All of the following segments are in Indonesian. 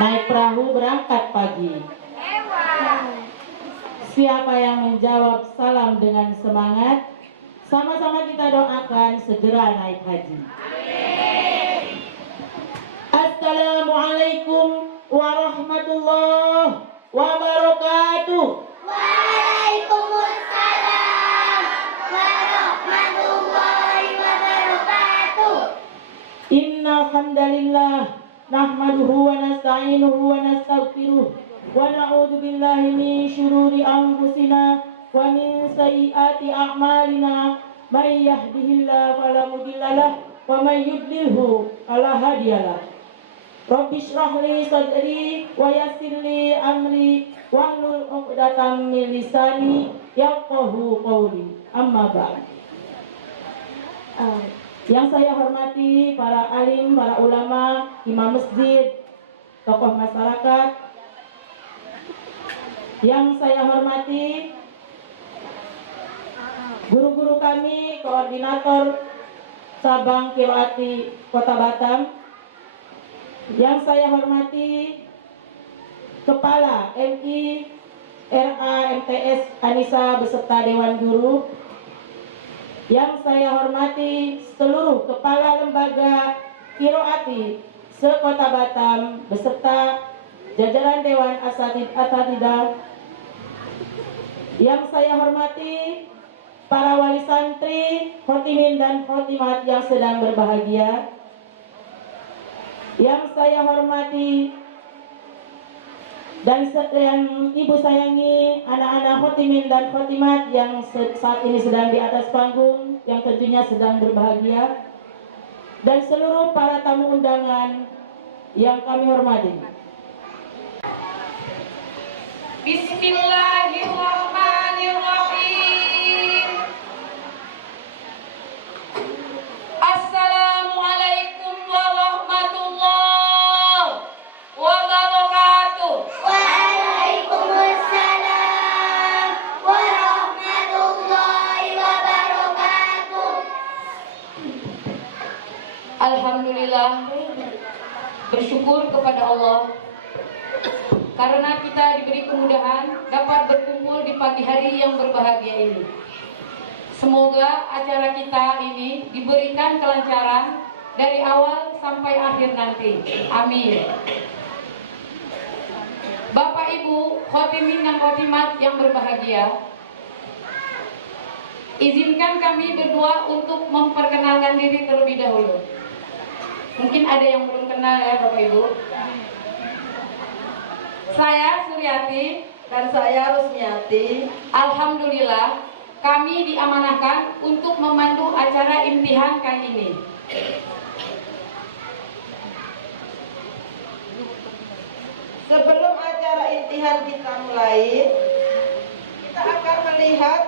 naik perahu berangkat pagi. Siapa yang menjawab salam dengan semangat, sama-sama kita doakan segera naik haji. Assalamualaikum warahmatullahi wabarakatuh. Waalaikumsalam warahmatullahi wabarakatuh. Innal hamdalillah nahmaduhu wa nasta'inuhu wa nastaghfiruh wa na'udzu billahi min syururi anfusina wa min sayyiati a'malina may yahdihillahu fala mudhillalah wa may yudlilhu fala hadiyalah. Rabbi shrah li sadri wa yassir li amri wahlul 'uqdatam min lisani yafqahu qawli. Amma ba'd. Yang saya hormati para alim, para ulama, imam masjid, tokoh masyarakat. Yang saya hormati guru-guru kami, koordinator cabang Kiroati Kota Batam. Yang saya hormati Kepala MI RA MTS Anissa beserta Dewan Guru. Yang saya hormati seluruh kepala lembaga Kiroati se-Kota Batam beserta jajaran Dewan Asatidah. Yang saya hormati para wali santri, khotimin dan khotimat yang sedang berbahagia. Yang saya hormati dan yang ibu sayangi anak-anak khotimin dan khotimat yang saat ini sedang di atas panggung, yang tentunya sedang berbahagia, dan seluruh para tamu undangan yang kami hormati. Bismillahirrahmanirrahim. Assalamualaikum warahmatullahi wabarakatuh. Waalaikumsalam warahmatullahi wabarakatuh. Alhamdulillah, bersyukur kepada Allah karena kita diberi kemudahan dapat berkumpul di pagi hari yang berbahagia ini. Semoga acara kita ini diberikan kelancaran dari awal sampai akhir nanti. Amin. Bapak Ibu khotimin dan khotimat yang berbahagia, izinkan kami berdua untuk memperkenalkan diri terlebih dahulu. Mungkin ada yang belum kenal ya Bapak Ibu. Saya Suryati dan saya Rusmiati. Alhamdulillah, kami diamanahkan untuk memandu acara imtihan kali ini. Sebelum acara imtihan kita mulai, kita akan melihat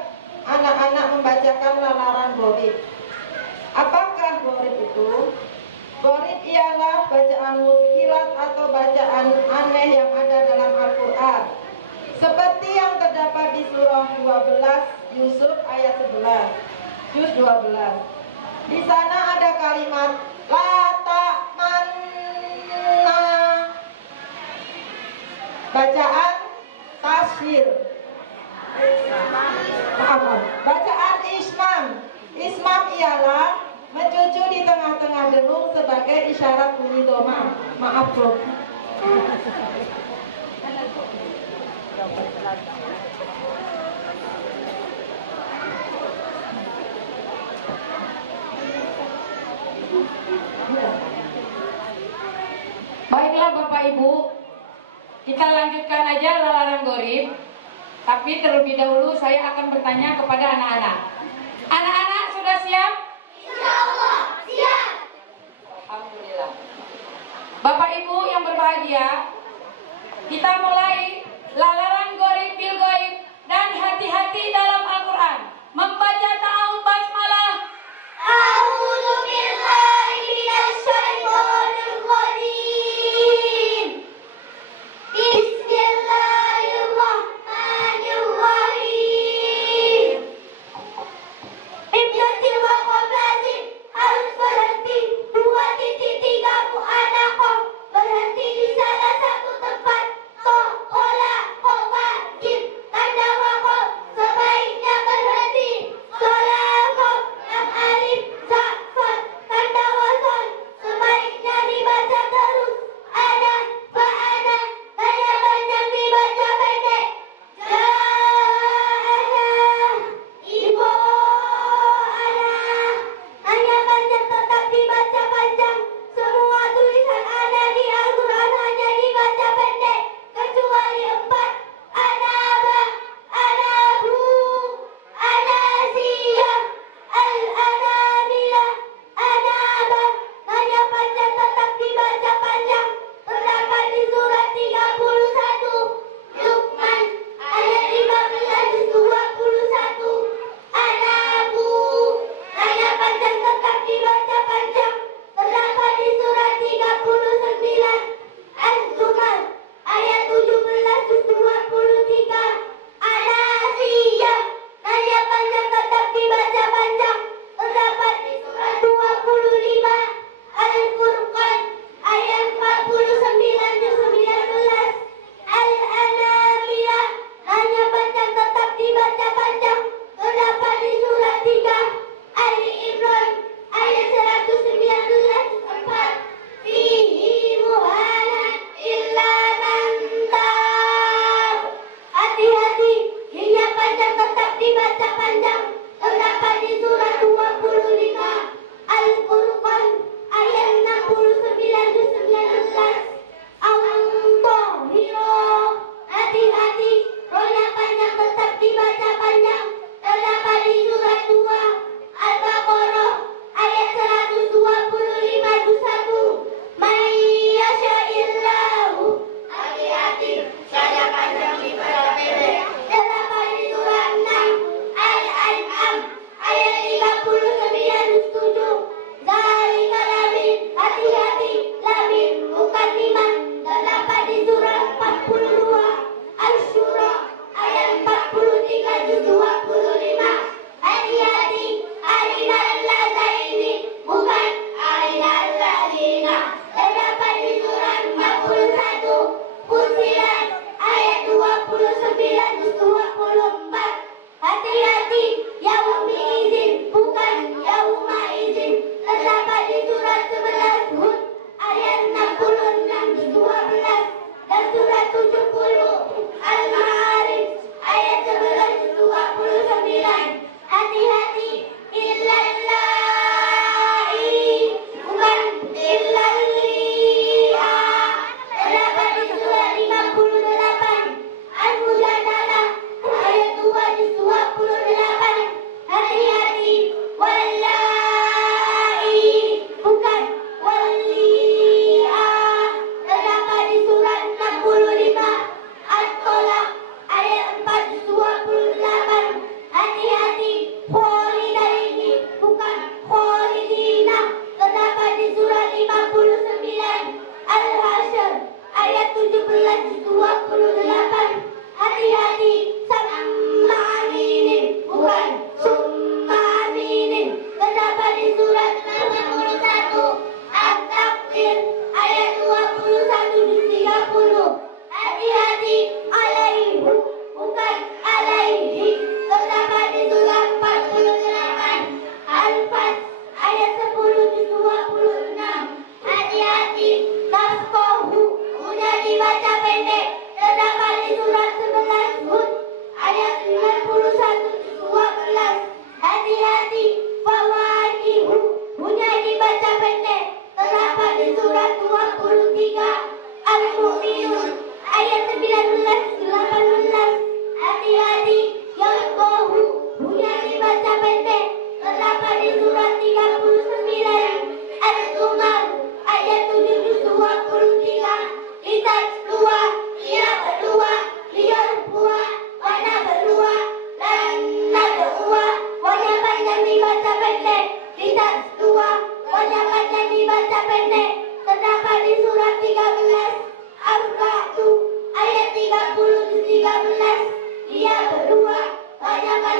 anak-anak membacakan lamaran gharib. Apakah gharib itu? Gharib ialah bacaan muskilat atau bacaan aneh yang ada dalam Al-Quran, seperti yang terdapat di surah 12 Yusuf ayat 11, juz 12. Di sana ada kalimat la ta'manna, bacaan tasfir, bacaan ismam. Ismam ialah mencucu di tengah-tengah dengung sebagai isyarat bunyi doma. Maaf bro. Baiklah Bapak Ibu, kita lanjutkan aja lamaran gharib. Tapi terlebih dahulu saya akan bertanya kepada anak-anak. Anak-anak sudah siap? Insyaallah siap. Alhamdulillah. Bapak Ibu yang berbahagia, kita mulai lalaran gharib bil ghaib dan hati-hati dalam Al-Quran. Membaca ta'awudz basmalah. A'udzu billahi minasyaitonir rajim. Bismillahirrahmanirrahim. Ibnatil waqafatin harus berhenti 2.3 mu'anaqah, berhenti di salah satu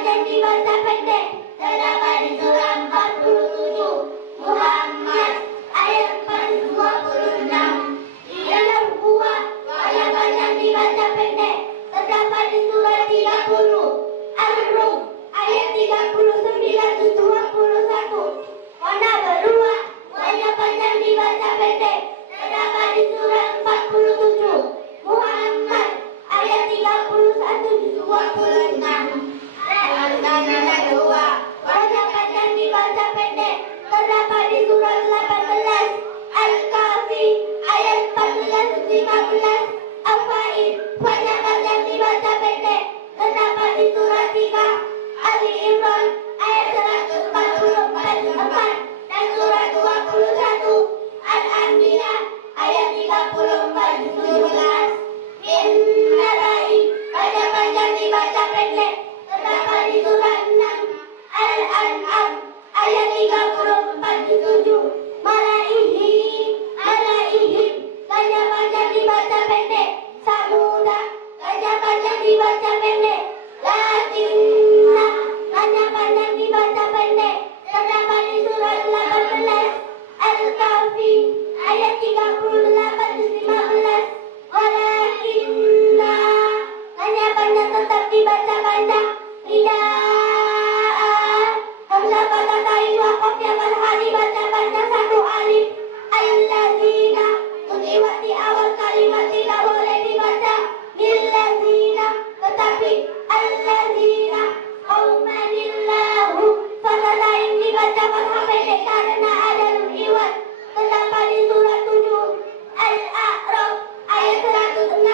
panjang dibaca pendek terdapat di surah 47. Muhammad ayat 426. Yang kedua, panjang panjang dibaca pendek terdapat di surah 30. Ar-Rum ayat 39 21. Mana berdua, panjang panjang dibaca pendek terdapat di surah 47. Muhammad ayat 31 26. Dan kedua, panjang panjang dibaca pendek terdapat di surah 18. Al-Kahfi ayat 14 15. Al-Fa'id panjang panjang dibaca pendek terdapat di surah 3. Ali Imran ayat 144 dan surah 21. Al-Anbiya ayat 34 17. Innalai panjang-panjang dibaca pendek terdapat di surah 6. Al-An'am ayat 34 17. Malaihim panjang-panjang dibaca pendek. Samuda panjang-panjang dibaca pendek. Lakinna panjang-panjang dibaca pendek terdapat di surah 18. Al-Kahfi ayat 38 15. Walakinna panjang tetap dibaca panjang. Tidak hamzah pada kain wakaf yang berhal dibaca panjang satu alif. Allazina utiwati awal kalimat tidak boleh dibaca lillazina, tetapi allazina qaumanillahu pada lain dibaca pada pendek karena ada nun iwat. Terdapat di surah 7. Al-A'raf ayat 169.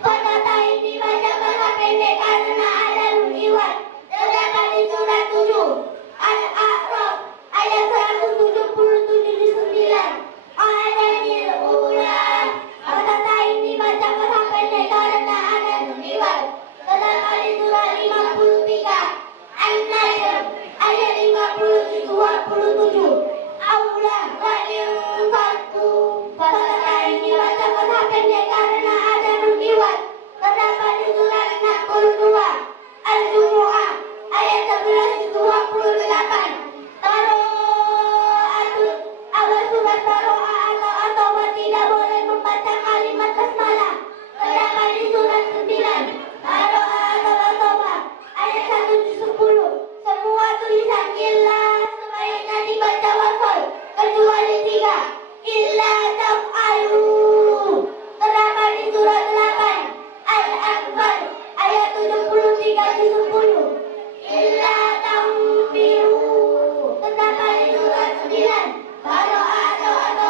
Pada lain dibaca pada pendek karena ada nun iwat. Terdapat di surah 7. Al-A'raf ayat 177-9. Adanil ula pada lain dibaca pada pendek karena ada nun iwat. Terdapat di surah 53. An-Najm ayat 27. Aulah walil fardu pada lain dibaca pada pendek karena ada nun iwat. Terdapat di surah 62. Al-Jumu'ah ayat 11-28. Taro'atun awal surat Taro'ah atau tidak boleh membaca kalimat basmalah. Terdapat di surat 9. Taro'ah atau ayat 1-10. Semua tulisan illa sebaiknya dibaca wasal kecuali 3. Illa taf'alu terdapat di surat 8. Al-Anfal ayat 73-10. Illa tamfiru terdapat di surat 9. Baro'ah atau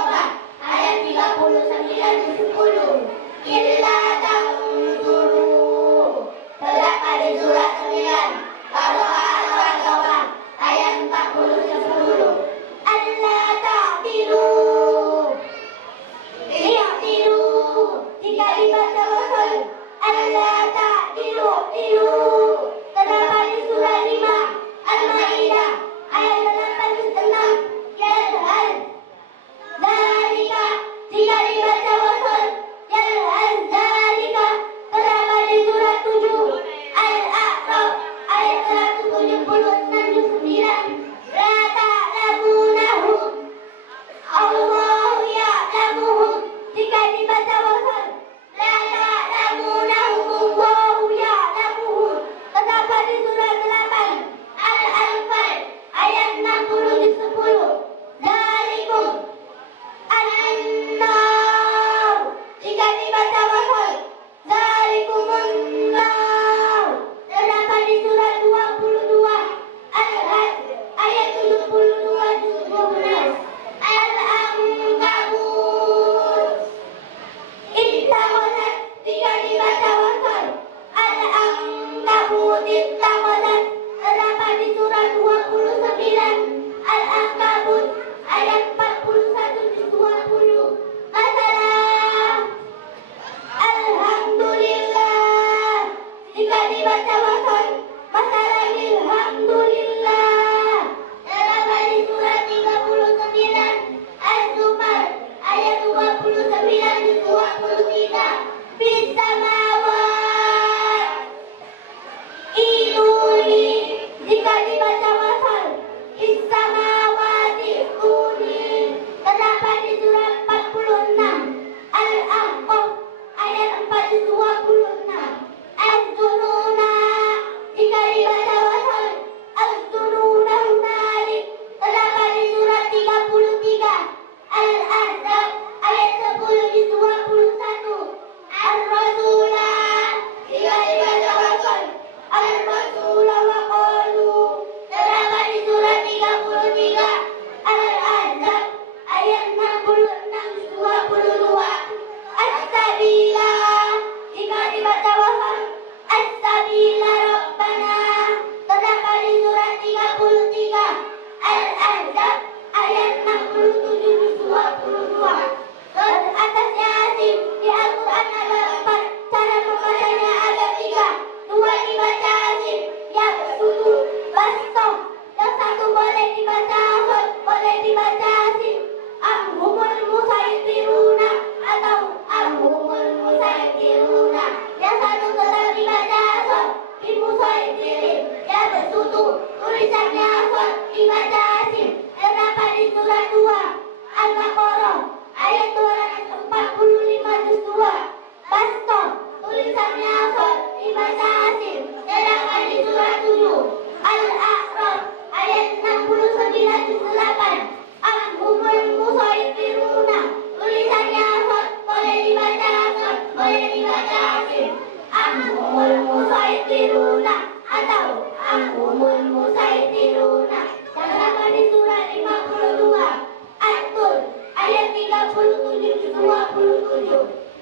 ayat 37-27.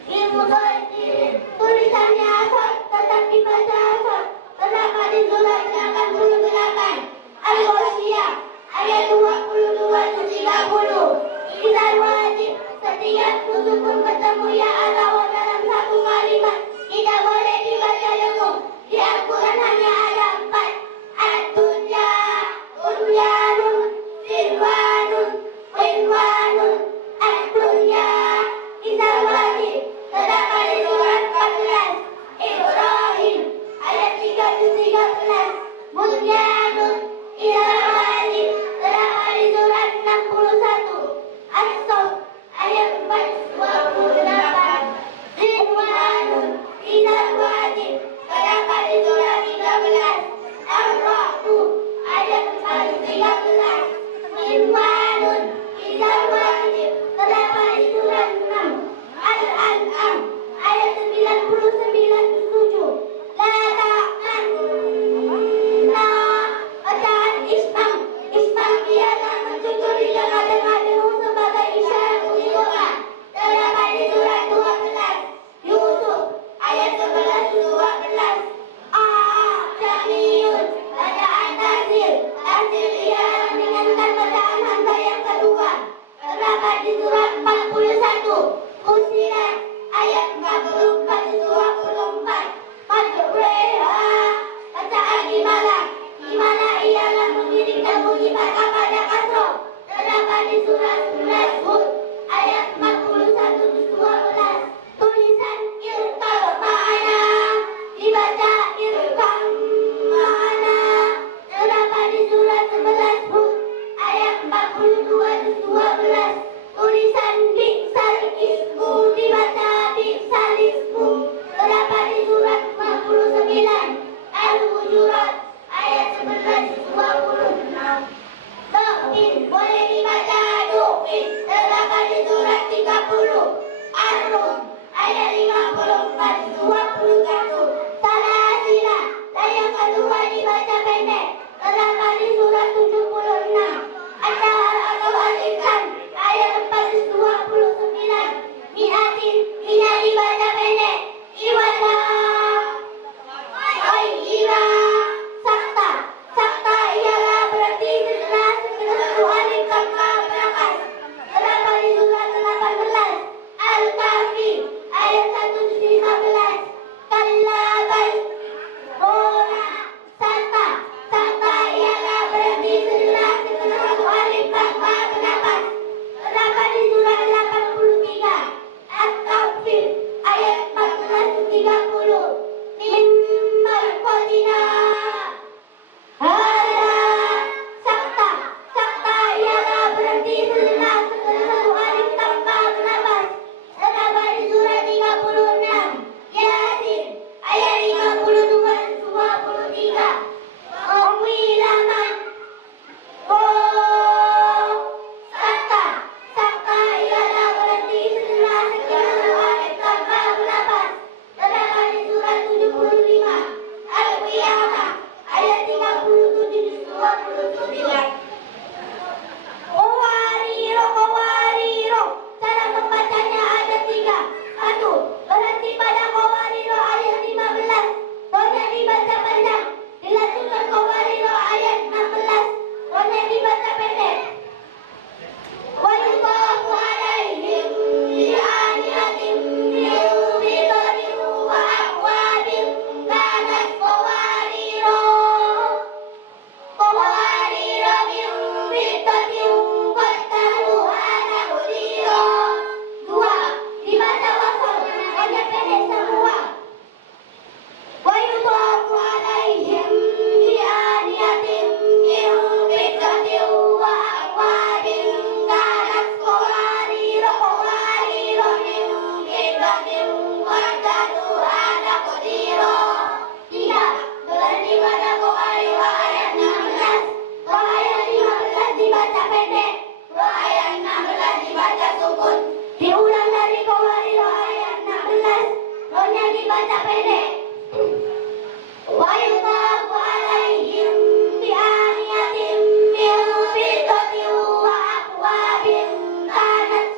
Ilmu tulisannya asal tetap dibaca asal. Terdapat di surat 88. Al-Ghasyiyah ayat 22-30. Izar wajib setiap sukun bertemu ya Allah dalam satu kalimat tidak boleh dibaca dengung. Di Al-Quran hanya ada 4. Ad-dunya, unyanun, silwanun, winwanun. Ad-dunya, izar wajib terdapat di surat 14. Ibrahim ayat 3-13. Bunyanun, izar wajib terdapat di surat 61. As-Saff ayat 4-28. Ridwanun, izar wajib terdapat di surat 13. Ar-Rahdu ayat 4-13. Ridwanun, izar wajib terdapat di surat 6. Al-An'am ayat 99-7. La ta'manna bacaan Islam. Islam ialah mencucur di tengah-tengah dengung sebagai isyarat ujian. Terdapat di surat 12. Yusuf ayat 11-12. Jamiyun bacaan Tanzil. Tanzil ialah mengingatkan bacaan Hamzah yang kedua. Terdapat di surat 41. Fussilat ayat 44-24. Majreha bacaan Imalah. Imalah ialah mengiringkan bunyi kata pada kasroh. Terdapat di surat 11 Hud ayat 41-12. Tulisan irkal ma'ana dibaca irkam ma'ana. Terdapat di surat 11 Hud ayat 42-12. Tulisan bi'sal ismu dibaca bi'sal ismu. Terdapat di surat 59 Al-Hujurat ayat 11-26. Do'in boleh dibaca do'in. Terdapat di surat 30 Ar-Rum ayat 54-21. Salasila yang kedua dibaca pendek. Terdapat di surat 76. At-Tahar atau Al-Insan ayat 4-29. Mi'atin hina dibaca pendek. Iwala Iwa sakta. Sakta ialah berarti setelah satu alif tanpa berakas. Terdapat di surat 18 Al-Kahfi ayat 1-15. Kallabal Bola sakta. Sakta ialah berarti setelah satu alif tanpa berakas. Terdapat di surat 83 At-Tawfir ayat 14-30. Mimmal Qadina Hada sakta. Sakta ialah berhenti setelah satu alif tanpa bernafas. Terdapat di surat 36 Yasin ayat 52-23. Omilaman sakta. Sakta ialah berhenti setelah satu alif tanpa bernafas. Terdapat di surat 75 Al-Qiyamah ayat 37-29. Qawariro. Cara membacanya ada 3. 1. Berhenti pada Qawariro ayat 15. Donya dibaca panjang. Dilanjutkan Qawariro ayat 16. Donya dibaca pendek. Wa yudhafu alaihim bi'aniyatin min fiddatin wa akwabin kanat qawariro min fiddatin qattaluha naqdiro. 2. Dibaca wasal. Donya pendek semua. Wa yudhafu alaihim bi'aniyatin min fiddatin wa akwabin kanat qawariro min fiddatin qattaluha naqdiro. 3. Berhenti pada Qawariro ayat 16. Ayat 15 dibaca pendek. Ayat 16 dibaca sukun. Diulang dari Qawariro ayat 16. Donya dibaca pendek. Wa yudhafu alaihim bi'aniyatin min fiddatin wa akwabin kanat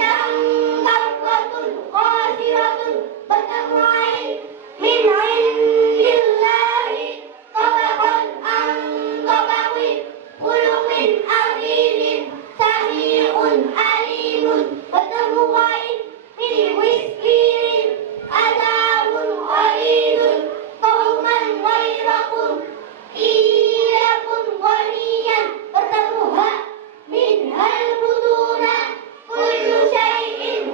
karratun qasiratun bertemu ain min indillahi tabaqan an tabaqin khuluqin azizin sami'un alimun bertemu ain min wislirin azabun ghalidun qauman ghairakum iyyakum ghaniyan bertemu ha min hal butuna kullu syai'in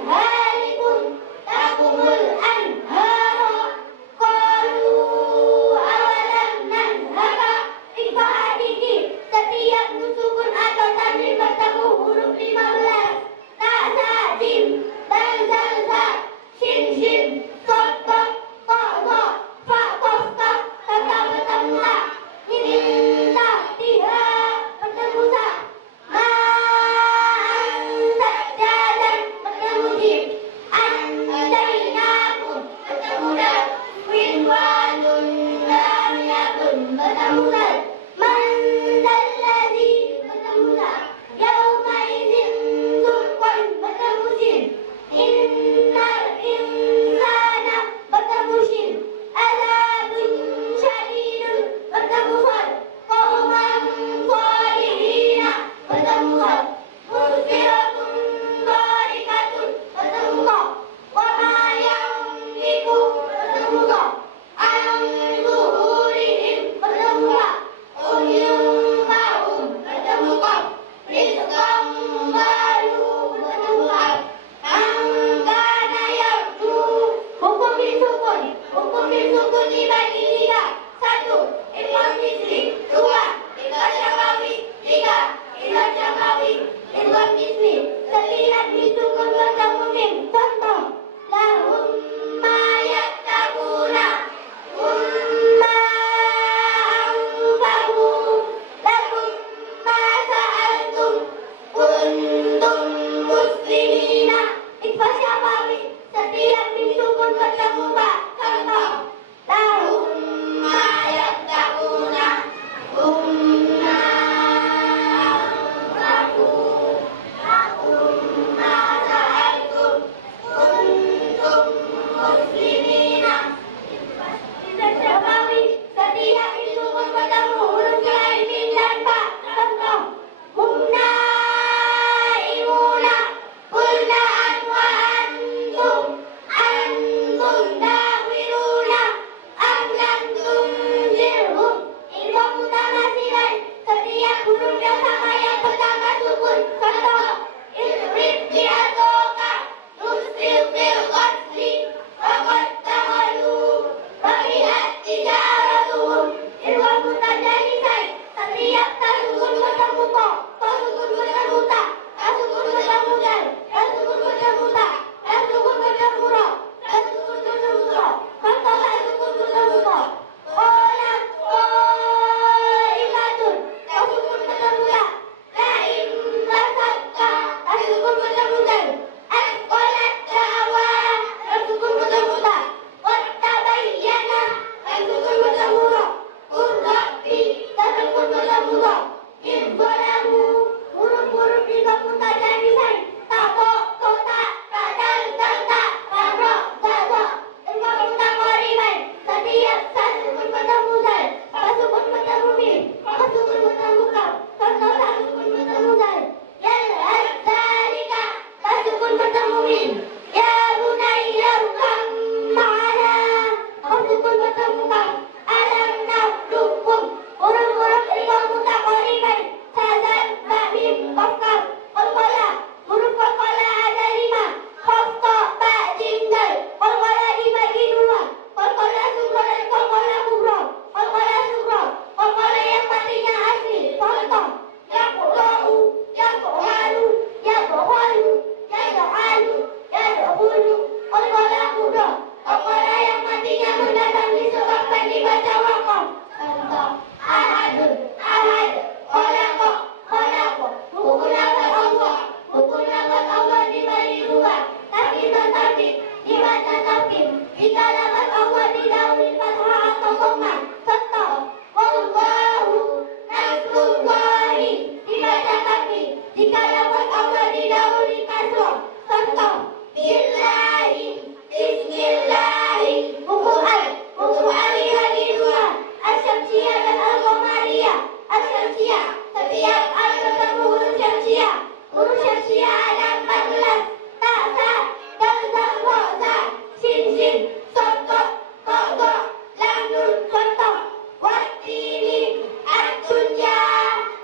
huruf syamsiah ada 14. Ta, sa, dal, zal, ro, za, sin, sin, sod, dot, to, do, lam, nun, contoh. Wattini, ad-dunya,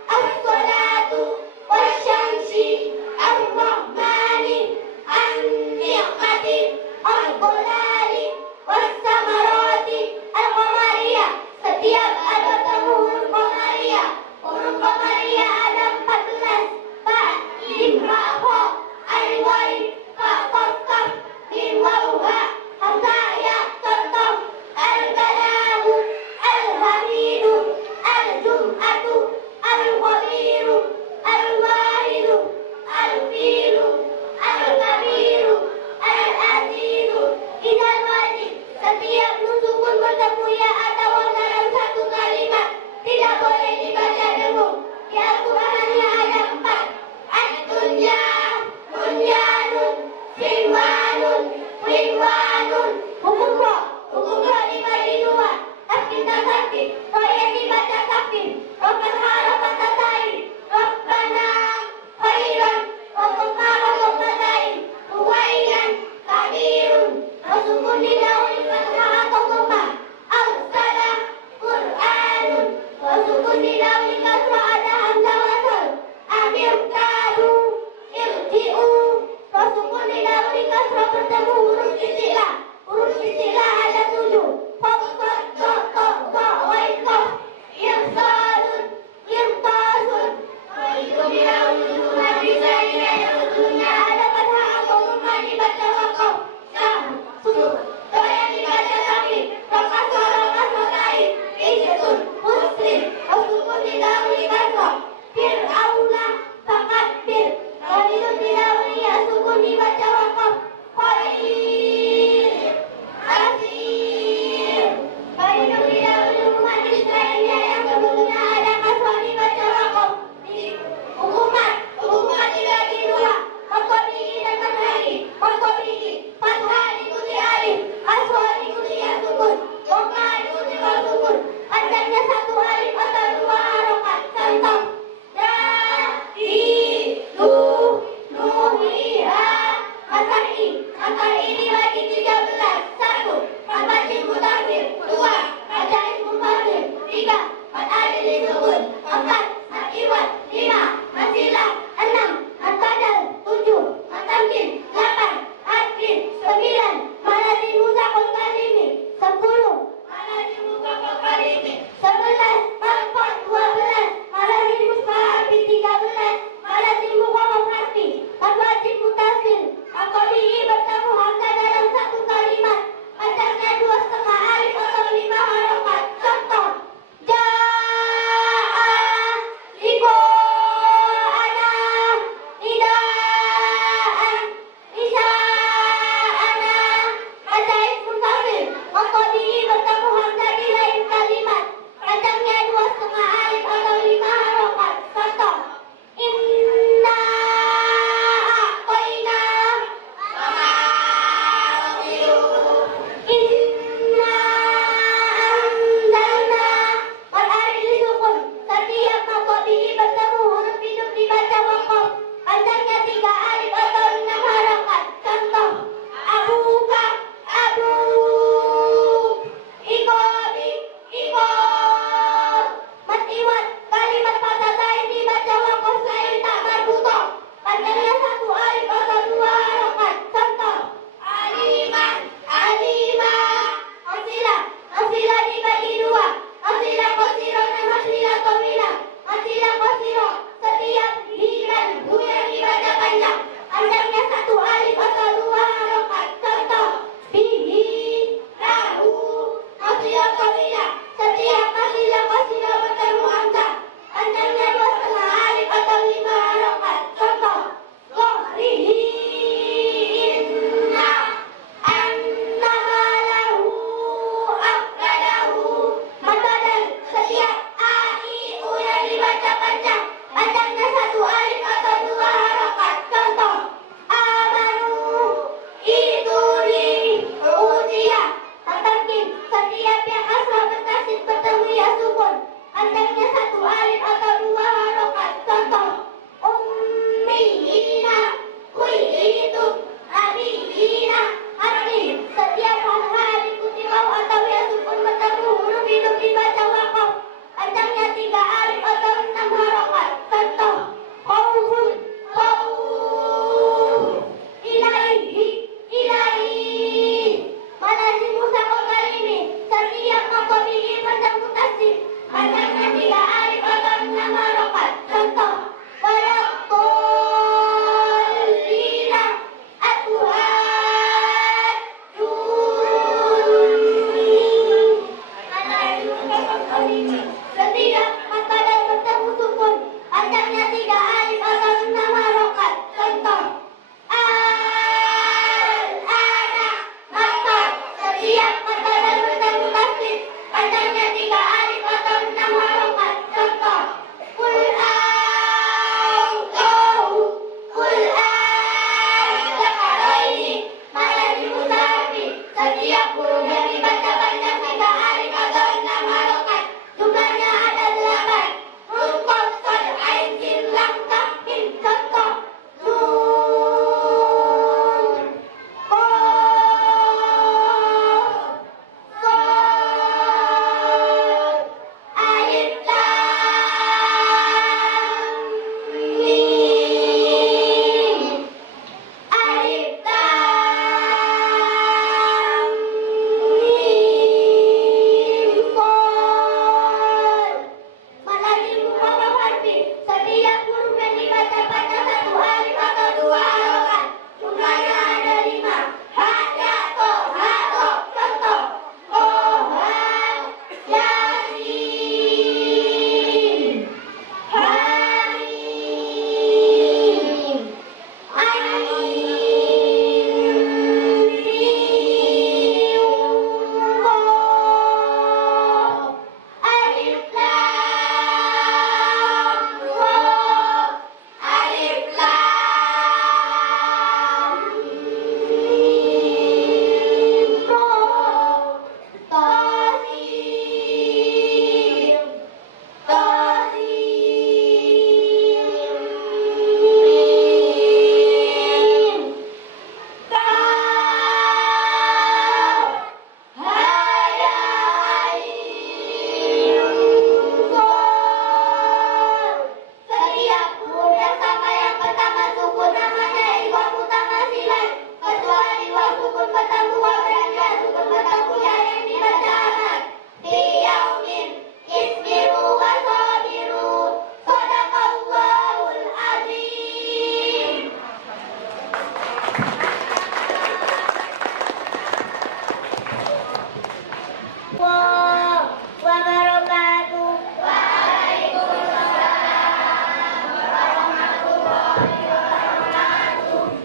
as-salatu, wasyamsi, ar-rahmani, an-ni'mati, al-qolali, was-samarati, al-qamariyah. Setiap ada temu huruf qamariyah. Huruf qamariyah ada 14. Ba, jim, ra, ho, alif, waw, fa, qaf, kaf, mim, waw, ha, hamzah, ya, contoh. Al-kalamu, al-hamidu, al-jum'atu, al-qadiru, al-wahidu, al-filu, al-kabiru, al-azizu, idzal wajib. Setiap nusukun bertemu ya atau dalam satu kalimat tidak boleh dibaca dengung. Di Al-Quran hanya ada 4. Ad-dunya, bunyanun, sinwanun, winwanun. Hukum ro dibagi 2. Takdim dan takdim. Ro yang dibaca takdim. Rokat harakat tatain. Rabbana khairan. Rokat tatain. Huwailan kabirun. Rasukun didahului fathah atau dhammah. Al-salah Qur'anun. Rasukun didahului kasrah ada hamzah wasal. Amir kadu irji'u. Rasukun didahului kasrah bertemu huruf istilah. Huruf istilah ada 7. Fakat, to, wa, qaf. Irsadun, irtasun. Itu didahului huruf istilah yang sebelumnya ada fathah atau dhammah dibaca waqaf. To yang dibaca tapi rokatain. Isyatun, muslim. Rasukun didahului kasrah. Fir'auna, fakabir. Kalau itu didahului ya sukun dibaca waqaf. Khair, asir.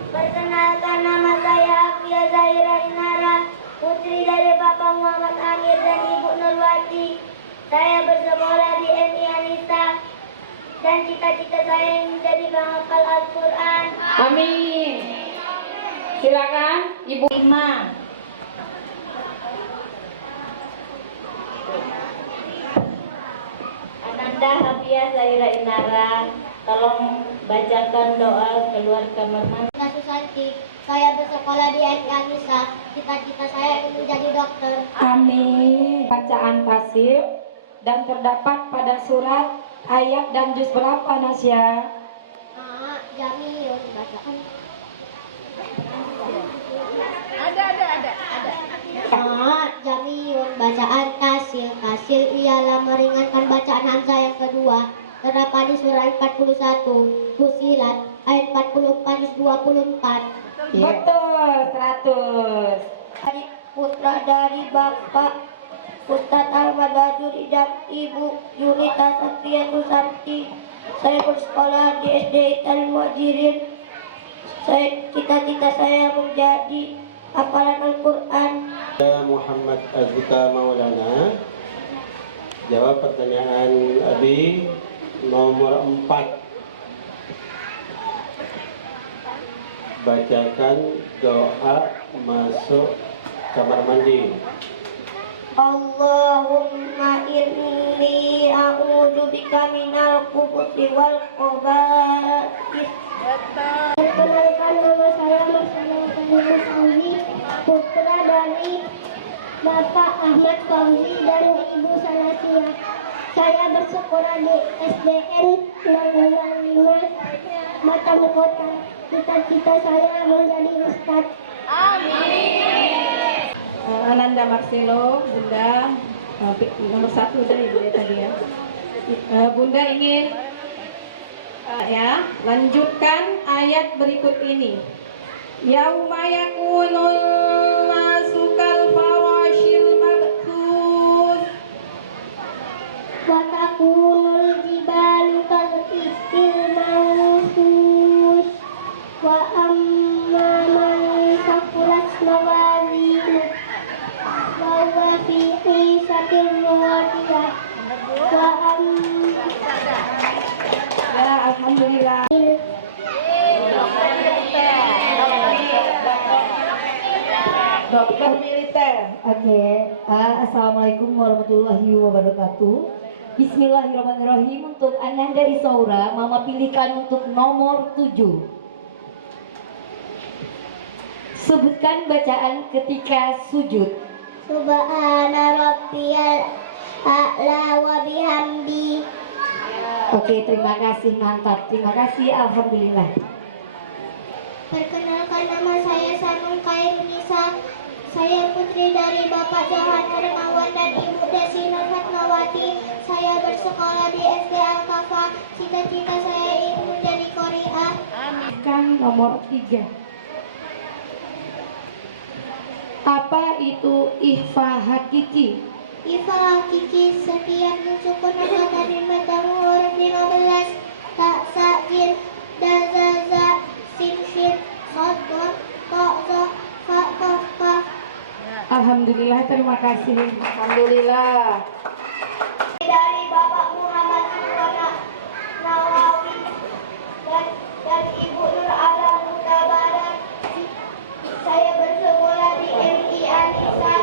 Perkenalkan, nama saya Afia Zahira Inara, putri dari Bapak Muhammad Amir dan Ibu Nurwati. Saya bersekolah di MI Anissa dan cita-cita saya menjadi penghafal Al-Quran. Amin. Silakan Ibu Ima. Ananda Hafia Zahira Inara, tolong bacakan doa keluar kamar mandi. Susanti, saya bersekolah di MI Anissa, cita-cita saya ingin menjadi dokter. Amin. Bacaan pasif dan terdapat pada surat, ayat dan juz berapa, Nasya? Jamil, bacaan. Jamil, bacaan kasil. Kasil ialah meringankan bacaan Hamzah yang kedua. Terdapat di surah 41, Fusilat, ayat 44-24. Betul, 100. Putra dari Bapak Ustadz Ahmad Baduri dan Ibu Yunita Satria Susanti. Saya bersekolah di SD Al Muhajirin. Cita-cita saya menjadi hafalan Al-Quran. Muhammad Azika Maulana, jawab pertanyaan Abi nomor 4. Bacakan doa masuk kamar mandi. Allahumma inni a'udzubika minal khubuthi wal khaba'ith. Perkenalkan, nama saya Marcelo Fauzi, putra dari Bapak Ahmad Fauzi dan Ibu Salasia. Saya bersekolah di SDN 605 Batam Kota. Cita-cita saya menjadi ustadz. Ananda Marcelo, Bunda, nomor 1 dari Bunda tadi ya. Bunda ingin lanjutkan ayat berikut ini. Yauma yakunun nasukal farashil mabthus Wa takunul jibalu kal isil mansus. Wa amma man sakulat mawazinu wa huwa fi ishatin radiyah. Wa Ya, alhamdulillah. Dokter militer. Oke, Assalamualaikum warahmatullahi wabarakatuh. Bismillahirrahmanirrahim. Untuk Ananda Isaura, Mama pilihkan untuk nomor 7. Sebutkan bacaan ketika sujud. Subhana rabbiyal a'la wa bihamdi. Oke, terima kasih, mantap. Terima kasih, alhamdulillah. Perkenalkan, nama saya Sanul Kairunisa. Saya putri dari Bapak Jahan Darmawan dan Ibu Desi Nur Fatmawati. Saya bersekolah di SD Al-Kafa. Cita-cita saya ingin menjadi Qari'ah. Kan nomor 3. Apa itu ikhfa hakiki? Ifa hakiki setiap sukun nama dari matamu huruf 15. Tak sakit dazaza sin sod ko fa. Alhamdulillah, terima kasih. Alhamdulillah. Dari Bapak Muhammad Sultan Nawawi dan Ibu Nur Alam Mutabarat. Saya bersekolah di MI Anissa.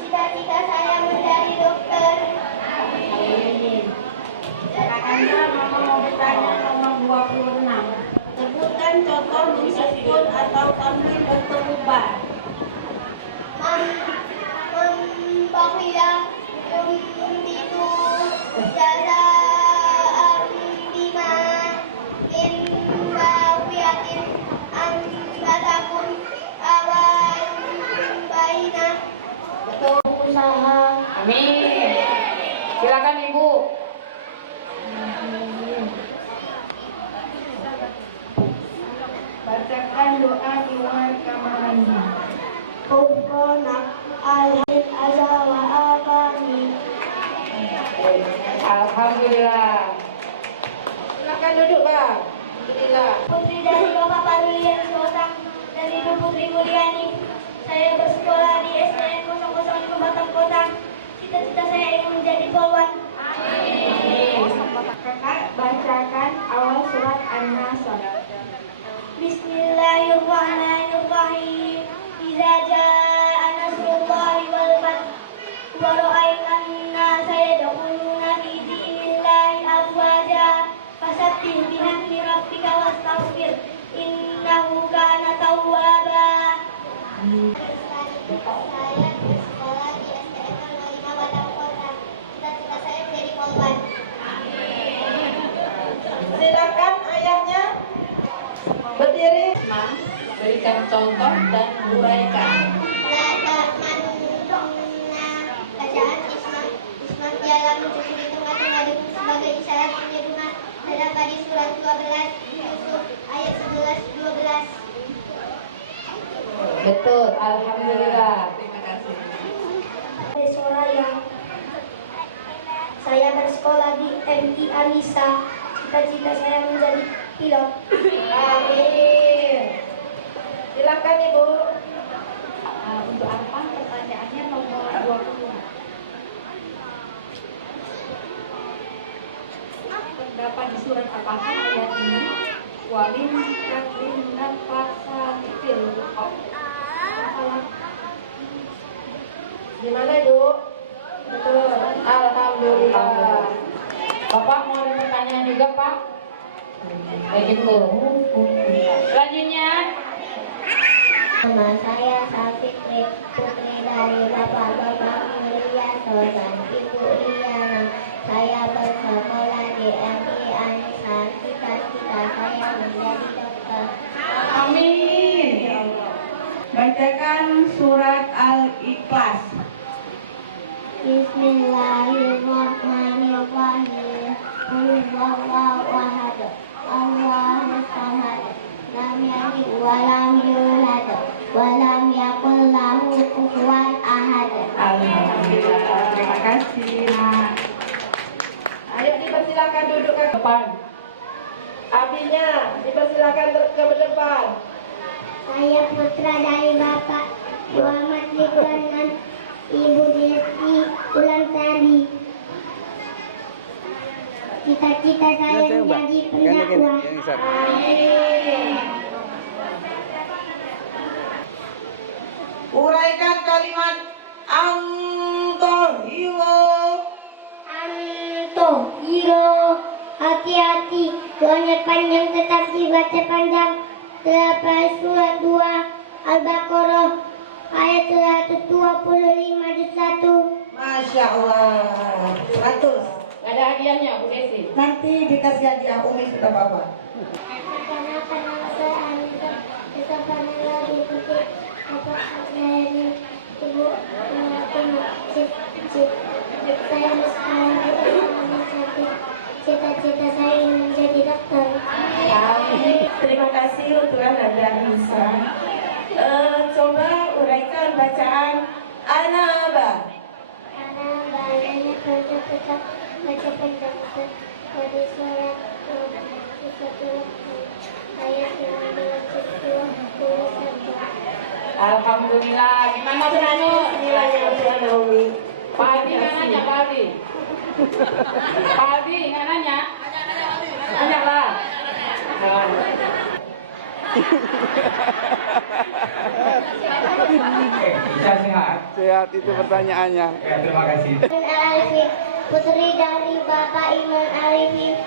Cita-cita saya menjadi dokter. Anda mau bertanya nomor 26. Sebutkan contoh nun sukun atau tanwin untuk rubah. Bakhila itu jazaan bima in bawiyatin ambatakum awalum baina. Betul, usaha. Amin. Silakan Ibu. Bacakan doa keluar kamar mandi. Ufrona alhid azza wa afani. Alhamdulillah. Silakan duduk, Pak. Alhamdulillah. Putri dari Bapak Parulian Sultan dan Ibu Putri Mulyani. Saya bersekolah di SDN 005 Batang Kota. Cita-cita saya ingin menjadi polwan. Kakak bacakan awal surat An-Nasr. Bismillahirrahmanirrahim. Idza jaa nasrullahi wal fath wa ra'aitan nasa yadkhuluna fi dinillahi afwaja fasabbih bihamdi rabbika wastaghfir innahu kana tawwaba. Saya bersekolah di SDN 05 Batang Kota. Cita-cita saya menjadi polwan. Silakan ayahnya berdiri. Berikan contoh dan uraikan. Bacaan Isman ialah mencuci di tengah-tengah duduk sebagai isyarat menyebutkan terdapat di surat 12 Yusuf ayat 11-12. Betul, alhamdulillah. Terima kasih. Saya bersekolah di MI Anissa. Cita-cita saya menjadi pilot. Amin. Silakan Ibu. Untuk apa pertanyaannya nomor 20. Terdapat di surat apakah ayat ini? Walim katrin nafasatil Gimana Ibu? Betul. Alhamdulillah. Bapak mau ada pertanyaan juga, Pak? Begitu. Selanjutnya. Nama saya Safitri, putri dari Bapak Mulia Sultan Ibu Iyana. Saya bersekolah di MI Anissa. Cita-cita saya menjadi dokter. Amin. Bacakan surat Al-Ikhlas. Bismillahirrahmanirrahim. Qul huwallahu ahad. Allahus samad. Lam yalid wa lam yulad wa lam yakul lahu kufuwan ahad. Alhamdulillah. Terima kasih, Nak. Ayo dipersilakan duduk ke Depan. abinya. Dipersilakan ke depan. Saya putra dari Bapak Muhammad Ridwan dan Ibu Desi Ulamsari. Cita-cita saya menjadi pendakwah. Amin. Uraikan kalimat Antohiro. Hiro, hati-hati, doanya panjang tetap dibaca panjang. Terdapat surat 2 Al-Baqarah ayat 125-1. Masya Allah. 100. Nggak ada hadiahnya, Bu Desi. Nanti dikasih hadiah Umi sudah bawa. Cita-cita saya ingin menjadi dokter. Amin. Terima kasih untuk Anda Nisa. Coba uraikan bacaan Anaba. Karena bahayanya kalau tetap baca panjang pada surat ayat 19-21. Alhamdulillah. Gimana Bu Nanu? Pak Adi nggak nanya, Pak Adi. Pak Adi nggak nanya? Nanya lah. Sehat itu pertanyaannya. Terima kasih. Arifin, putri dari Bapak Iman Arifin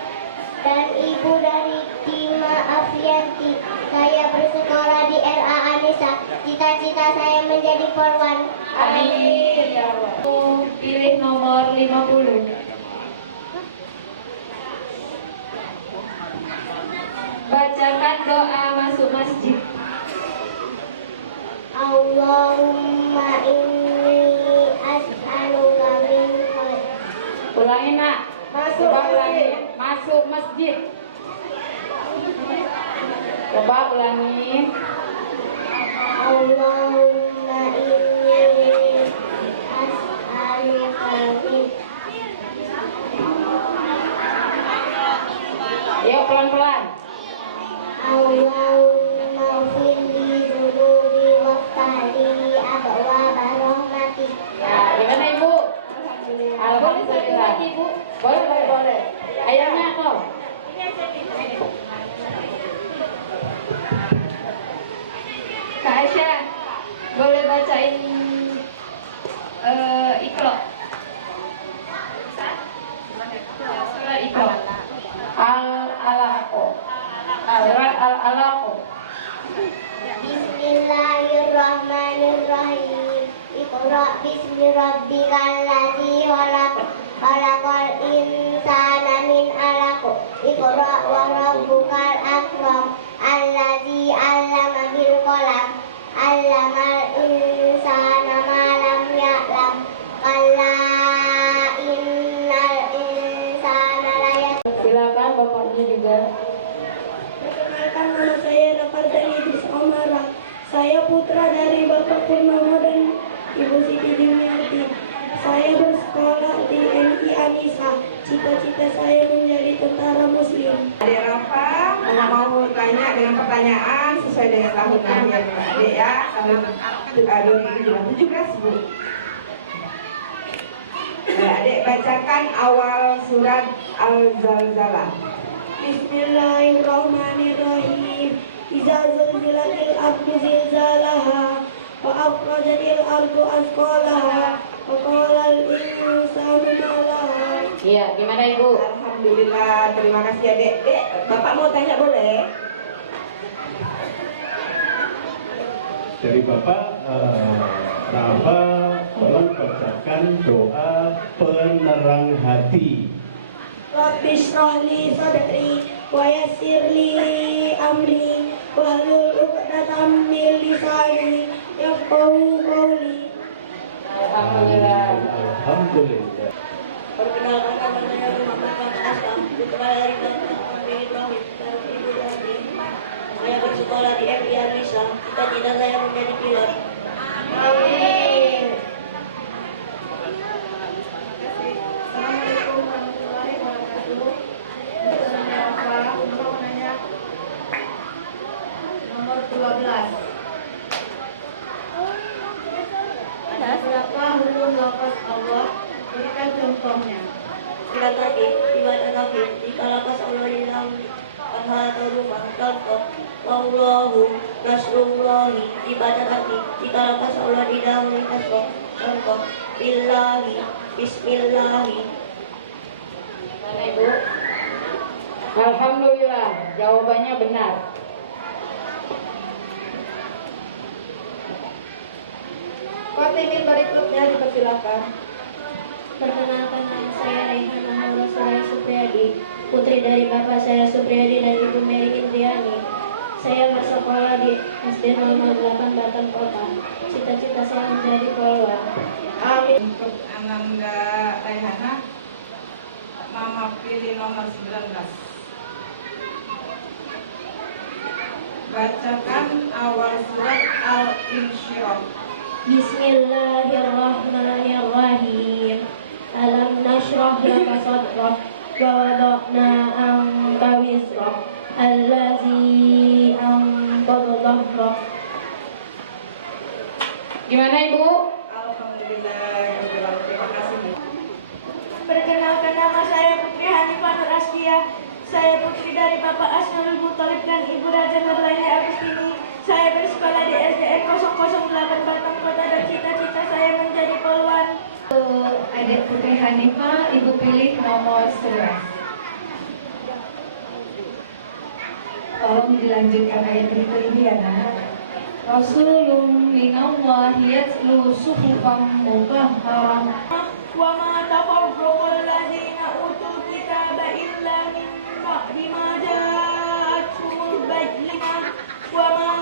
dan Ibu dari Tima Afianti. Saya bersekolah di LA Anissa. Cita-cita saya menjadi polwan. Amin. Ya Allah. Pilih nomor 50. Bacakan doa masuk masjid. Allahumma inni as'aluka min khair. Ulangi, Nak. Masuk Coba ulangi. masjid. Masuk masjid. Coba ulangi. Allahumma inni as'aluka min. Yuk pelan-pelan. li abwaaba rahmatik. Nah, gimana Ibu? Alhamdulillah. Ibu. Boleh. Ayahnya kok. Kak Aisyah, boleh bacain Iqra. Surah Iqra. Al-alaq. Al-alaq. Bismillahirrahmanirrahim. Iqra bismi rabbikal ladzi khalaq. Khalaqal insana min 'alaq. Iqra wa rabbukal akram. Alladzi 'allama bil qalam. 'Allamal insana ma lam ya'lam. Kalla innal insana la yatgha. Silakan bapaknya juga. Perkenalkan, nama saya Rafarda Idris Omara. Saya putra dari Bapak Purnomo dan Ibu Siti Dimiati. Saya bersekolah di MI Anissa. Cita-cita saya menjadi tentara Muslim. Adik Rafa, mau tanya dengan pertanyaan sesuai dengan tahun lahir adik ya, tahun 2017 Bu. Nah, adik bacakan awal surat Al-Zalzalah. Bismillahirrahmanirrahim. Iza zulzilatil ardu zilzalaha wa akhrajatil ardu asqalaha wa qala al insanu ma laha. Iya, gimana Ibu? Alhamdulillah, terima kasih adik. Dek, Bapak mau tanya boleh? Dari Bapak, Rafa tolong bacakan doa penerang hati. Rabbi shrah li sadri wa yassir li amri wahlul 'uqdatam min lisani yafqahu qawli. Alhamdulillah. Alhamdulillah. Perkenalkan, nama saya Muhammad Aslam, putra dari Bapak Amri Ibrahim dan Ibu Yati. Saya bersekolah di MI Anissa. Cita-cita saya menjadi pilot. Amin. Assalamualaikum warahmatullahi wabarakatuh. Saya Rafa, mau nanya nomor 12. Ada berapa hukum lafaz Allah? Berikan contohnya. Bila tadi, di mana tadi, jika lapas Allah di dalam anha atau rumah, contoh, wallahu nasrullahi, ibadah tadi, jika lapas Allah di dalam contoh, billahi, bismillahi. Gimana Ibu? Alhamdulillah, jawabannya benar. Kotimin berikutnya dipersilakan. Perkenalkan, nama saya Raihan Mahmud Suraya Supriyadi, putri dari bapak saya Supriyadi dan ibu Mary Indriani. Saya bersekolah di SD 008 Batam Kota. Cita-cita saya menjadi polwan. Amin. Untuk Ananda Raihana, Mama pilih nomor 19. Bacakan awal surat Al-Insyirah. Bismillahirrahmanirrahim. Alam nashrah laka sadrak wa wada'na anka wizrak allazi anqadha dhahrak. Gimana Ibu? Alhamdulillah, terima kasih Bu. Perkenalkan, nama saya Putri Hanifah Nur Askia. Saya putri dari Bapak Asnul Muthalib dan Ibu Raja Nurlani Agustini. Saya bersekolah di SDN 008 Batam Kota dan cita-cita saya menjadi polwan. Adik Putri Hanifah, Ibu pilih nomor 11. Tolong dilanjutkan ayat berikut ini ya nak. Rasulun minallahi yatlu suhufan mutahharah. Wa ma tafarraqal ladzina utul kitaba illa min ba'di ma ja'atuhumul bayyinah wa ma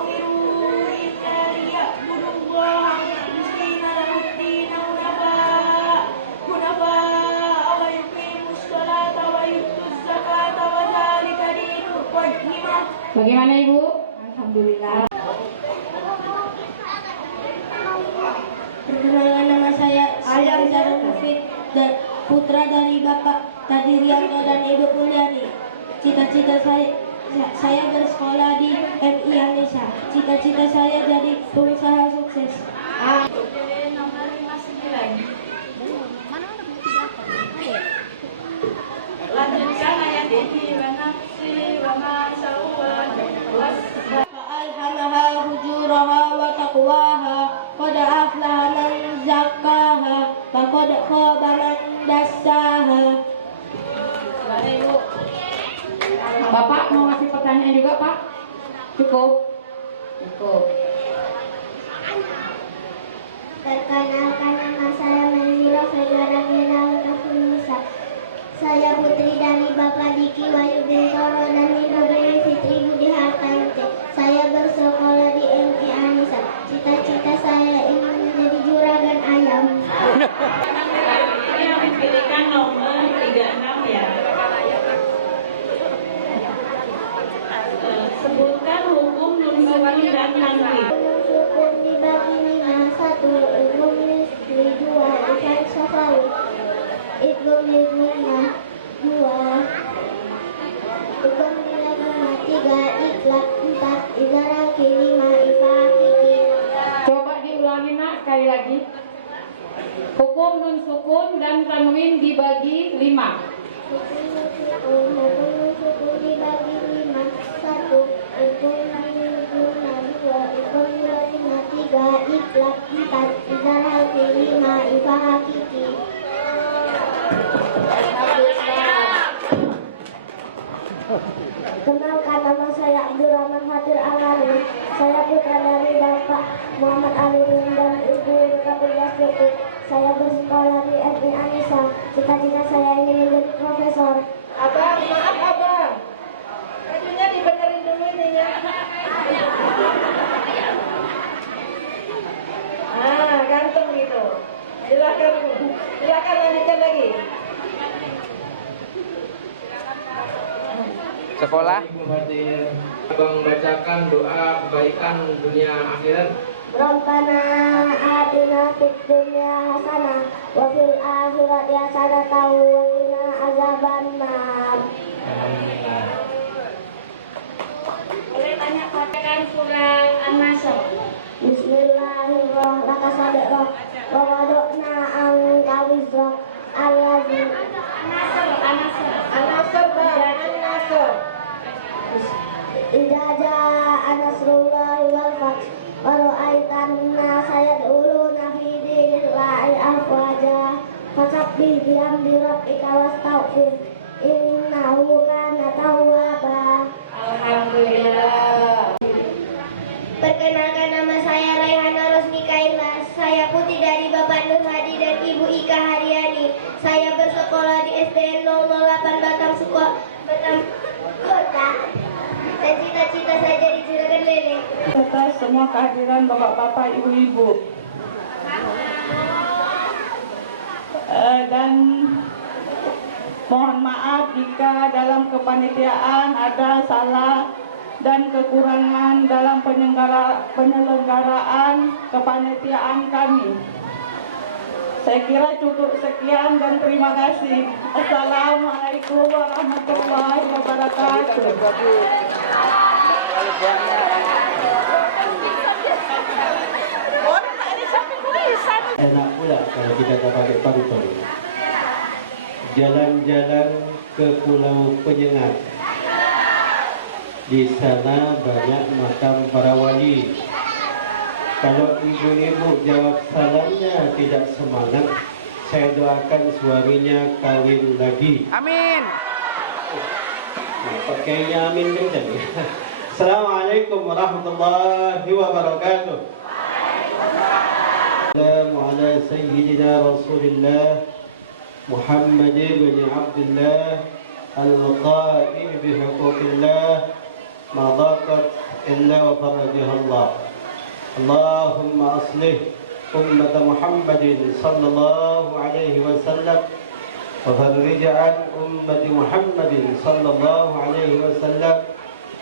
umiru illa liya'budullaha mukhlishina lahu-d-din hunafa wa yuqimus sholata wa yutuz zakata wa dzalika dinul qayyimah. Bagaimana Ibu? Alhamdulillah. Perkenalkan, nama saya Ayah Mufid dan putra dari Bapak Kadirianto dan Ibu Kuliani. Cita-cita Saya bersekolah di MI Anissa. Cita-cita saya jadi pengusaha sukses. Nomor 59. Lanjutkan ayat ini. Wa nafsi wa ma sawwat. فألهمها فجورها وتقواها قد أفلح من زكاها وقد خاب من دساها. Bapak mau ngasih pertanyaan juga, Pak? Cukup? Cukup. Perkenalkan, nama saya Maizura Federa Nisa. Saya putri dari Bapak Diki Wayu Bintoro dan Ibu Dewi Fitri Budi Hartanti. Saya bersekolah di MI Anissa. Cita-cita saya ingin menjadi juragan ayam. Yang dipilihkan nomor 36 ya. Sebutkan hukum nun sukun dan tanwin. Nun sukun dibagi 5. 1. Idgham nisbi. 2. Ikan syafawi. Idgham nisbi 2. Idgham dilagi 3. Itlaq 4. Idzaraki 5. Ifakiki. Coba diulangi, Nak, sekali lagi. Hukum nun sukun dan tanwin dibagi 5. Hukum nun sukun dibagi 5. 1. Idgham nisbi 2. Idgham dilagi 3. Itlaq 4. Idzaraki 5. Ifakiki. Kenalkan, nama saya Abdurrahman Fatir Alani. Saya putra dari Bapak Muhammad Alirin dan Ibu Rika Joko. Saya bersekolah di MI Anissa. Cita-cita saya ingin menjadi profesor. Abang, maaf abang. Bajunya dibenerin dulu ininya. Ganteng gitu. Silakan lanjutkan lagi. Sekolah. Abang bacakan doa kebaikan dunia akhirat. Rabbana atina fid dunya hasanah wa fil akhirati hasanah wa qina azabannar. Alhamdulillah. Boleh tanya bacakan surah An-Nasr. Bismillahirrahmanirrahim. Wa wada'na anka wizrak allazi An-Nasr. Idza jaa nasrullahi wal fath wa ra'aitan nasa yad'uluna fi dinillahi afwaja fasabbih bihamdi rabbika wastaghfir innahu kana tawwaba. Alhamdulillah. Perkenalkan, nama saya Raihana Rosmika Ilas. Saya putri dari Bapak Nur Hadi dan Ibu Ika Haryani. Saya bersekolah di SDN 008 Batam Kota. Dan cita-cita saya jadi juragan lele. Atas semua kehadiran bapak-bapak, ibu-ibu. Dan mohon maaf jika dalam kepanitiaan ada salah dan kekurangan dalam penyelenggaraan kepanitiaan kami. Saya kira cukup sekian dan terima kasih. Assalamualaikum warahmatullahi wabarakatuh. Enak pula kalau kita tak pakai paru-paru. Jalan-jalan ke Pulau Penyengat. Di sana banyak makam para wali. Kalau ibu-ibu jawab salamnya tidak semangat, saya doakan suaminya kawin lagi. Amin. Pakainya amin juga. Assalamualaikum warahmatullahi wabarakatuh. Assalamu ala sayyidina Rasulillah Muhammad bin Abdullah al-qa'im bihuquqillah ma dhaqat illa wa farajaha Allah. Allahumma aslih ummat Muhammadin sallallahu alaihi wasallam wa farrij an ummat Muhammadin sallallahu alaihi wasallam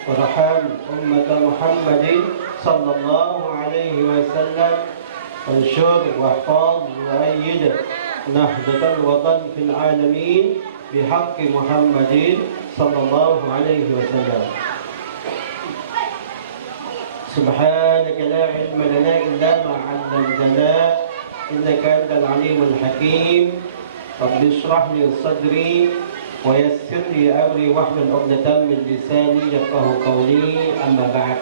warham ummat Muhammadin sallallahu alaihi wasallam وانشر واحفظ وأيد نهضة الوطن في العالمين بحق محمد صلى الله عليه وسلم. Subhanaka la ilma lana illa ma 'allamtana innaka antal alimul hakim. Rabbi shrah li sadri wa yassir li amri wahlul 'uqdatam min lisani yafqahu qawli. Amma ba'd.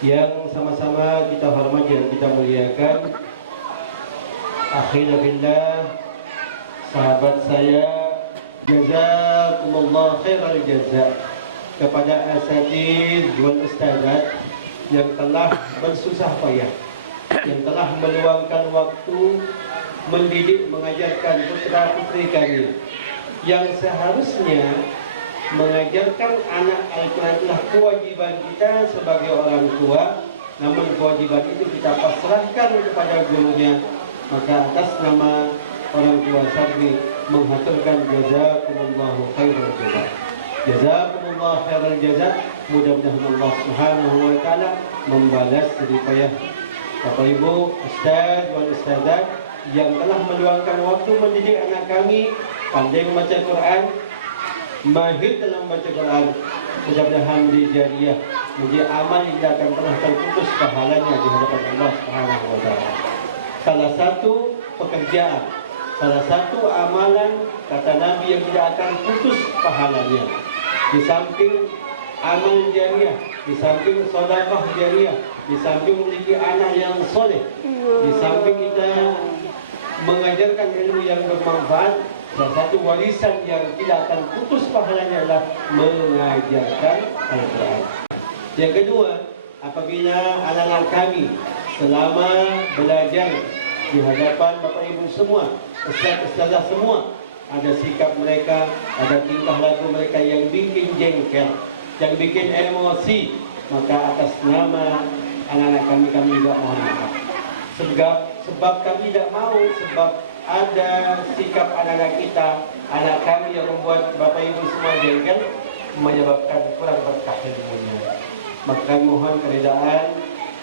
Yang sama-sama kita hormati dan kita muliakan, akhina fillah, sahabat saya, jazakumullah khairal jazaa kepada asatidz wal ustadzat yang telah bersusah payah, yang telah meluangkan waktu mendidik, mengajarkan putra-putri kami yang seharusnya mengajarkan anak Al-Quran adalah kewajiban kita sebagai orang tua, namun kewajiban itu kita pasrahkan kepada gurunya. Maka atas nama orang tua Sabri menghaturkan jazakumullahu khairal jazaa. Jazakumullah khairal jazaa. Mudah-mudahan Allah Subhanahu wa taala membalas jerih payah Bapak Ibu, Ustaz wal Ustazat yang telah meluangkan waktu mendidik anak kami, pandai membaca Quran, mahir dalam membaca Quran. Mudah-mudahan menjadi jariah, menjadi amal yang tidak akan pernah terputus pahalanya di hadapan Allah Subhanahu wa taala. Salah satu pekerjaan, salah satu amalan kata Nabi yang tidak akan putus pahalanya, di samping amal jariah, di samping sedekah jariah, di samping memiliki anak yang soleh, di samping kita mengajarkan ilmu yang bermanfaat, salah satu warisan yang tidak akan putus pahalanya adalah mengajarkan Al-Quran. Yang kedua, apabila anak-anak kami selama belajar di hadapan Bapak Ibu semua, ustaz-ustazah semua, ada sikap mereka, ada tingkah laku mereka yang bikin jengkel, yang bikin emosi, maka atas nama anak-anak kami juga mohon maaf. Sebab kami tidak mau, sebab ada sikap anak-anak kita, anak kami yang membuat Bapak Ibu semua jengkel, menyebabkan kurang berkah ilmunya. Maka mohon keredaan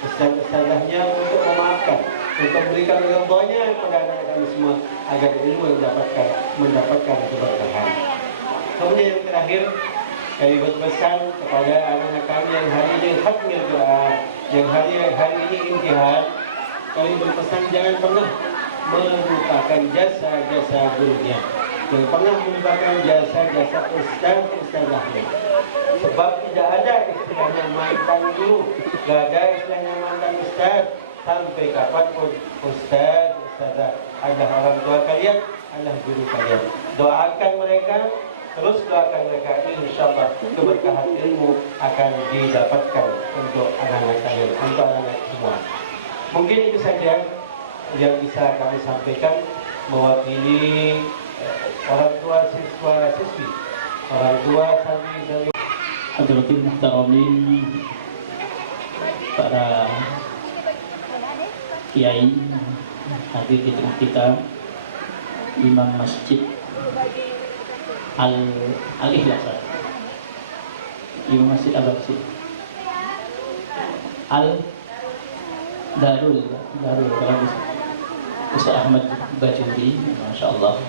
ustaz-ustazahnya untuk memaafkan, untuk berikan ridhonya kepada anak kami semua agar ilmu yang mendapatkan keberkahan. Kemudian yang terakhir, kami berpesan kepada anak-anak kami yang hari ini khatmil Quran, yang hari ini imtihan, kami berpesan jangan pernah melupakan jasa-jasa gurunya, jangan pernah melupakan jasa-jasa ustaz-ustazahnya. Sebab tidak ada istilahnya mantan guru, tidak ada istilahnya mantan ustaz. Sampai kapanpun ustaz, ustazah adalah orang tua kalian, adalah guru kalian. Doakan mereka, terus doakan mereka, insyaallah keberkahan ilmu akan didapatkan untuk anak-anak kalian, untuk anak-anak semua. Mungkin itu saja yang bisa kami sampaikan mewakili orang tua siswa-siswi, orang tua santri-santri. Hadratul Muhtaramin, para kiai hadir di tengah kita, Imam Masjid Al-Ikhlas, Imam Masjid Al-Baksi, Darul Ustaz Ahmad Bajuri, Masya Allah,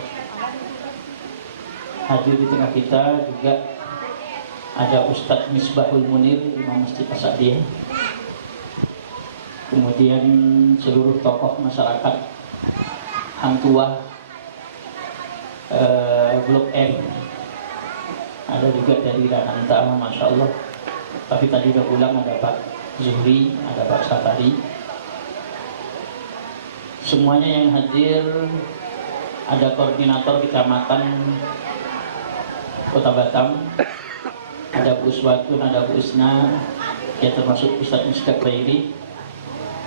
hadir di tengah kita. Juga ada Ustadz Misbahul Munir, Imam Masjid As-Sa'diyah. Kemudian seluruh tokoh masyarakat Hang Tuah, Blok M, ada juga dari Rananta, Masya Allah. Tapi tadi udah ulang, ada Pak Zuhri, ada Pak Safari. Semuanya yang hadir, ada koordinator kecamatan Kota Batam, ada Bu Uswatun, ada Bu Usna, ya termasuk Ustadz Mustaq Bairi.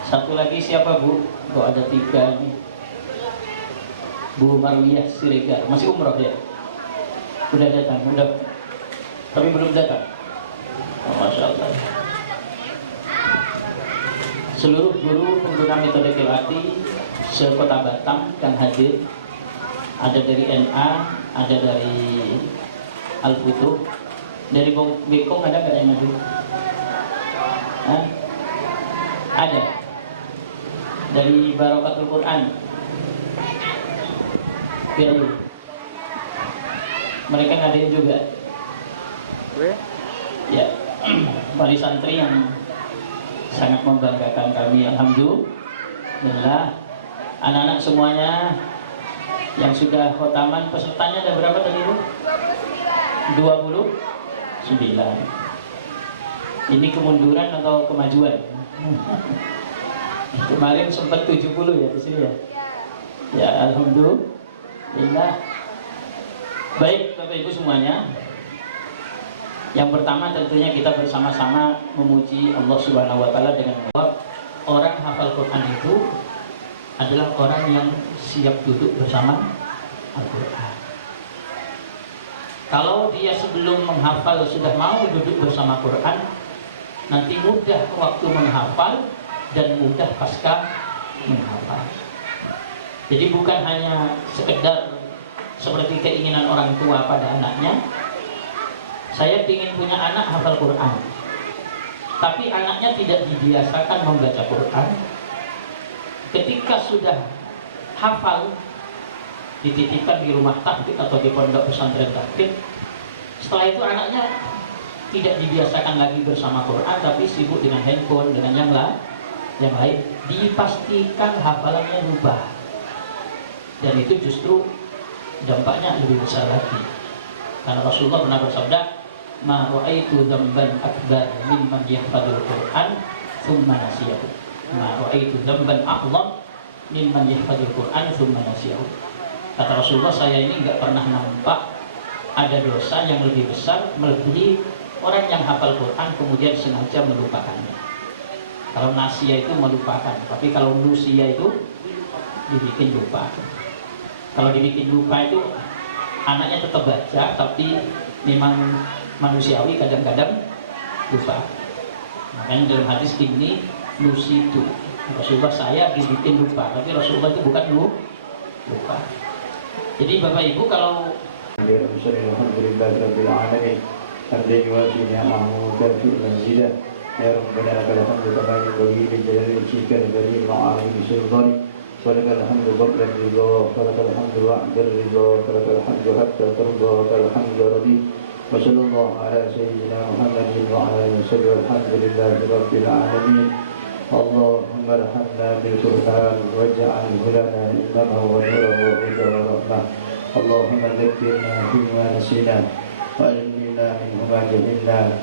Satu lagi siapa Bu? Oh ada 3 nih. Bu Marwiyah Siregar, masih umroh ya? Udah datang, udah. Tapi belum datang. Oh, Masya Allah. Seluruh guru pengguna metode Qiraati se-Kota Batam yang hadir, ada dari NA, ada dari Al-Futuh, dari Bekong ada nggak yang hadir? Ada. Dari Barokatul Quran, Biayu, mereka ngadain juga. Ya, wali santri yang sangat membanggakan kami. Alhamdulillah, anak-anak semuanya yang sudah khotaman, pesertanya ada berapa tadi Bu? 29. Ini kemunduran atau kemajuan? Kemarin sempat 70 ya di sini ya. Ya alhamdulillah. Baik Bapak Ibu semuanya. Yang pertama tentunya kita bersama-sama memuji Allah Subhanahu wa taala dengan bahwa orang hafal Quran itu adalah orang yang siap duduk bersama Al-Quran. Kalau dia sebelum menghafal sudah mau duduk bersama Quran, nanti mudah waktu menghafal dan mudah pasca menghafal. Jadi bukan hanya sekedar seperti keinginan orang tua pada anaknya, saya ingin punya anak hafal Quran, tapi anaknya tidak dibiasakan membaca Quran. Ketika sudah hafal, dititipkan di rumah tahfidz atau di pondok pesantren tahfidz, setelah itu anaknya tidak dibiasakan lagi bersama Quran, tapi sibuk dengan handphone, dengan yang lain, dipastikan hafalannya lupa, dan itu justru dampaknya lebih besar lagi. Karena Rasulullah pernah bersabda, "Ma ra'aitu dzamban akbar mimman yahfadzul Qur'an tsumma nasiyahu." Ma ra'aitu dzamban a'zam mimman yahfadzul Qur'an tsumma nasiyahu. Kata Rasulullah, saya ini enggak pernah nampak ada dosa yang lebih besar melebihi orang yang hafal Quran kemudian sengaja melupakannya. Kalau nasia itu melupakan, tapi kalau nusia itu dibikin lupa. Kalau dibikin lupa itu anaknya tetap baca, tapi memang manusiawi kadang-kadang lupa. Makanya dalam hadis ini nusitu, Rasulullah saya dibikin lupa, tapi Rasulullah itu bukan lupa. Jadi Bapak Ibu kalau Alhamdulillahirabbil alamin hamdan yuwafi ni'amahu kafi manzidah ya rabbana lakal hamdu kama yanbaghi li jalali wajhika al-karim wa 'azimi sultanik wa lakal hamdu qabla ridha wa lakal hamdu ba'da ridha wa lakal hamdu hatta tarda wa lakal hamdu radi wa sallallahu ala sayyidina Muhammadin wa ala alihi wasallam alhamdulillahirabbil alamin. Allahumma arhamna bil Qur'an waj'alhu lana imaman wa nuran wa hudan wa rahmah. Allahumma dhakkirna bima nasina wa 'allimna minhu ma jahilna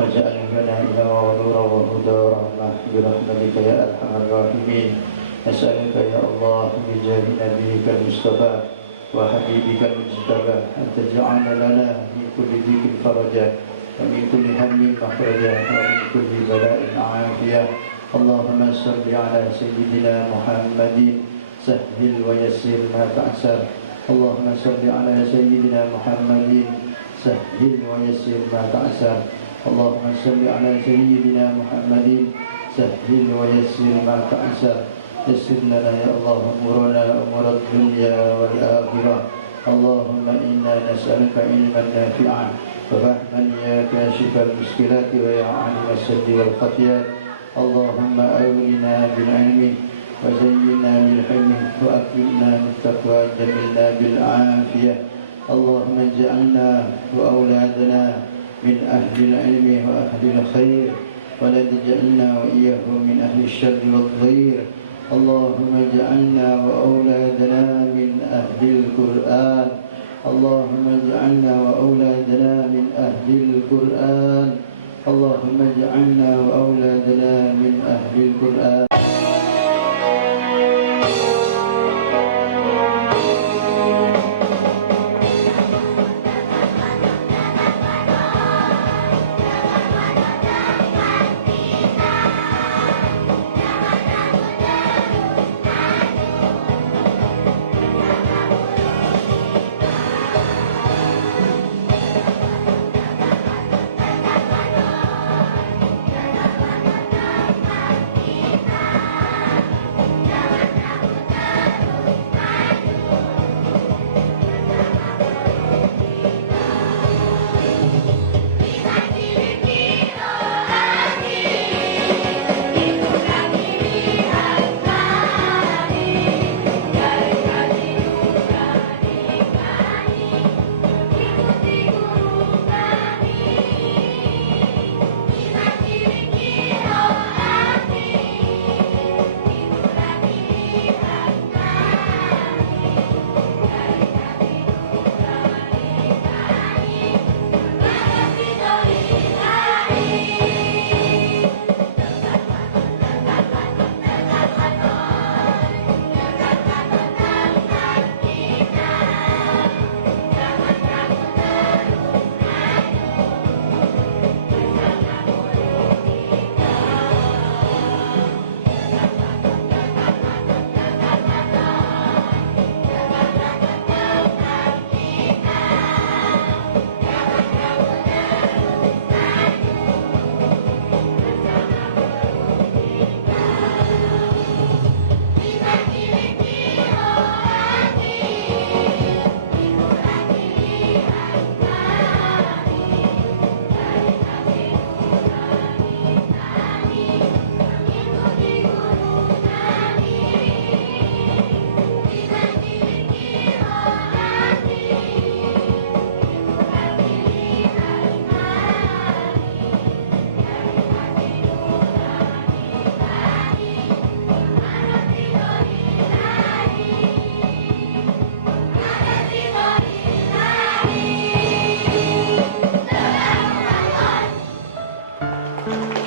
waj'alhu lana imaman wa nuran wa hudan wa rahmah bi rahmatika ya arhamar rahimin. Nas'aluka ya Allah bi jahi nabiyyika al-mustafa wa habibika al-mujtaba an taj'alna lana min kulli dhikrin faraja wa min kulli hammin makhraja wa min kulli bala'in 'afiyah. Allahumma salli ala sayyidina Muhammadin sahhil wa yassir ma ta'sar. Allahumma salli ala sayyidina Muhammadin sahhil wa yassir ma ta'sar. Allahumma salli ala sayyidina Muhammadin sahhil wa yassir ma ta'sar. Yassir lana ya Allah umurana umurad dunya wal akhirah. Allahumma inna nas'aluka ilman nafi'an wa fahman ya kashifal muskilati wa ya 'alimas saddi wal khatiyat. Allahumma awlina bil ilmi wa zayyinna bil hilmi wa akrimna bil taqwa jamilna bil afiyah. Allahumma ij'alna wa awladana min ahli al ilmi wa ahli al khair wa la taj'alna wa iyyahum min ahli al sharri wal dhair. Allahumma ij'alna wa awladana min ahli al Qur'an. Allahumma ij'alna wa awladana min ahli al Qur'an. Allahumma ij'alna wa awladana min ahli al-Qur'an. Amin.